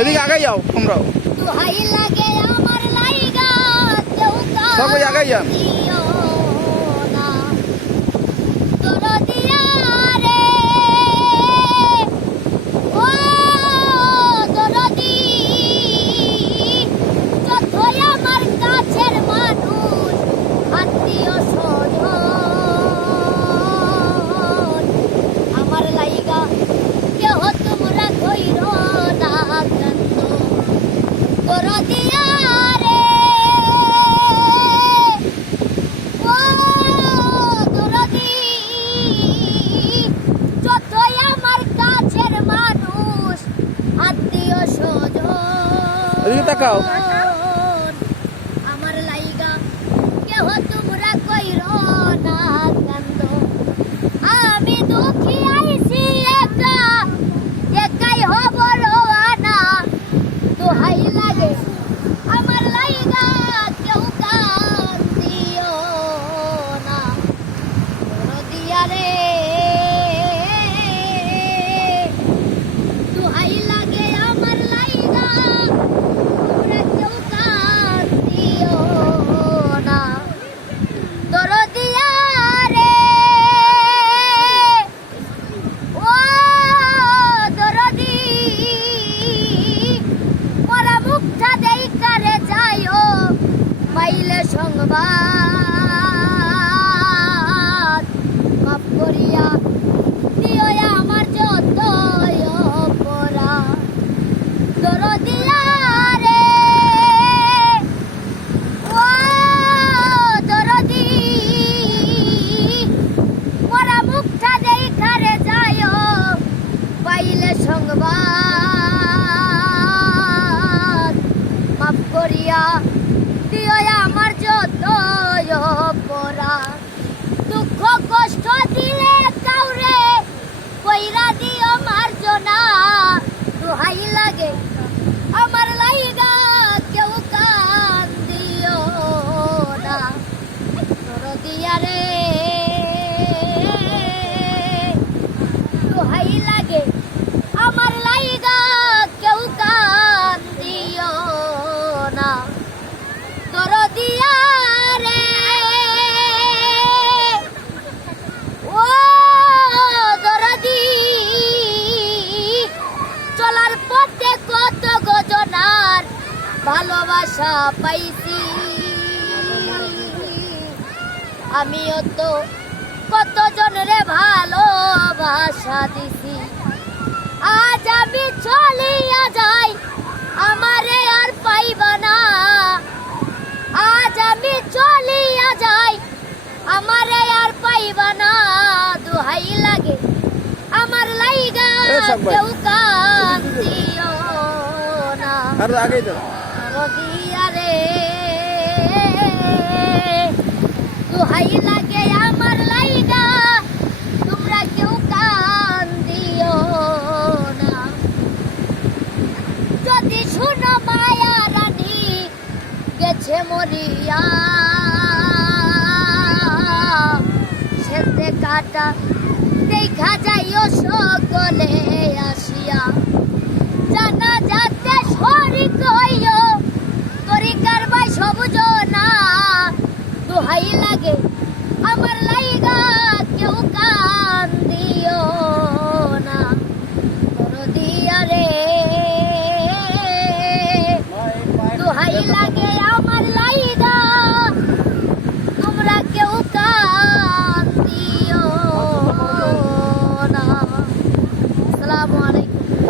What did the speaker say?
এদিকে আগাই যাও তোমরাও দোহাই লাগে আমার লাইগা কেউ সবাই আগাই যান দিও না দরদিয়া রে ও দরদি যতই আমার কাছের মানুষ আত্মীয় স্বজন আমার লাইগা কেহ তোমরা কইর না কান্দ দরদিয়া রে ও দরদি যতই আমার কাছের মানুষ আত্মীয় স্বজন এদিকে তাকাও আমার লাইগা কেহ তোমরা কইর না কান্দ আমি দুঃখী আইছি একা একাই হব রোয়ানা দোহাই লাগে আমার লাইগা কেউ কান্দিও না দরদিয়া রে দোহাই লাগে আমার লাইগা তোমরা কেউ কান্দিও না দরদিয়া রে ও দরদি মোরা মুখটা দেই কারে যাইও পাইলে সংবাদ মাফ করিয়া দিও আমার যত অপরাধ দরদিয়া রে ও দরদি মোরা মুখটা দেই কারে যাইও পাইলে সংবাদ মাফ করিয়া দিও আমার যত অপরাধ দুঃখ কষ্ট দিলে কাউরে কইরা দিও মার্জনা দোহাই লাগে আমার লাইগা কেউ কান্দিও না দরদিয়া রে দোহাই লাগে আমার লাইগা কেউ কান্দিও না দরদিয়া রে ও দরদি চলার পথে কত গজনার ভালোবাসা পাইছি আমিও তো কত জনরে ভালোবাসা দিছি আজ আমি চলিয়া যাই আমারে আর পাইবা না আজ আমি চলিয়া যাই আমারে আর পাইবা না দোহাই লাগে আমার লাইগা কেউ কান্দিও না আর আগাই যাও দরদিয়া রে দোহাই লাগে আমার লাইগা তোমরা কেউ কান্দিও না যদি শুনো মায়া রানী গেছে মরিয়া সেতে কাটা দেখা যাইও সকলে আসিয়া জানা যাতে শরীক হইও তরিকার ভাই সবুজ না দোহাই লাগে আমার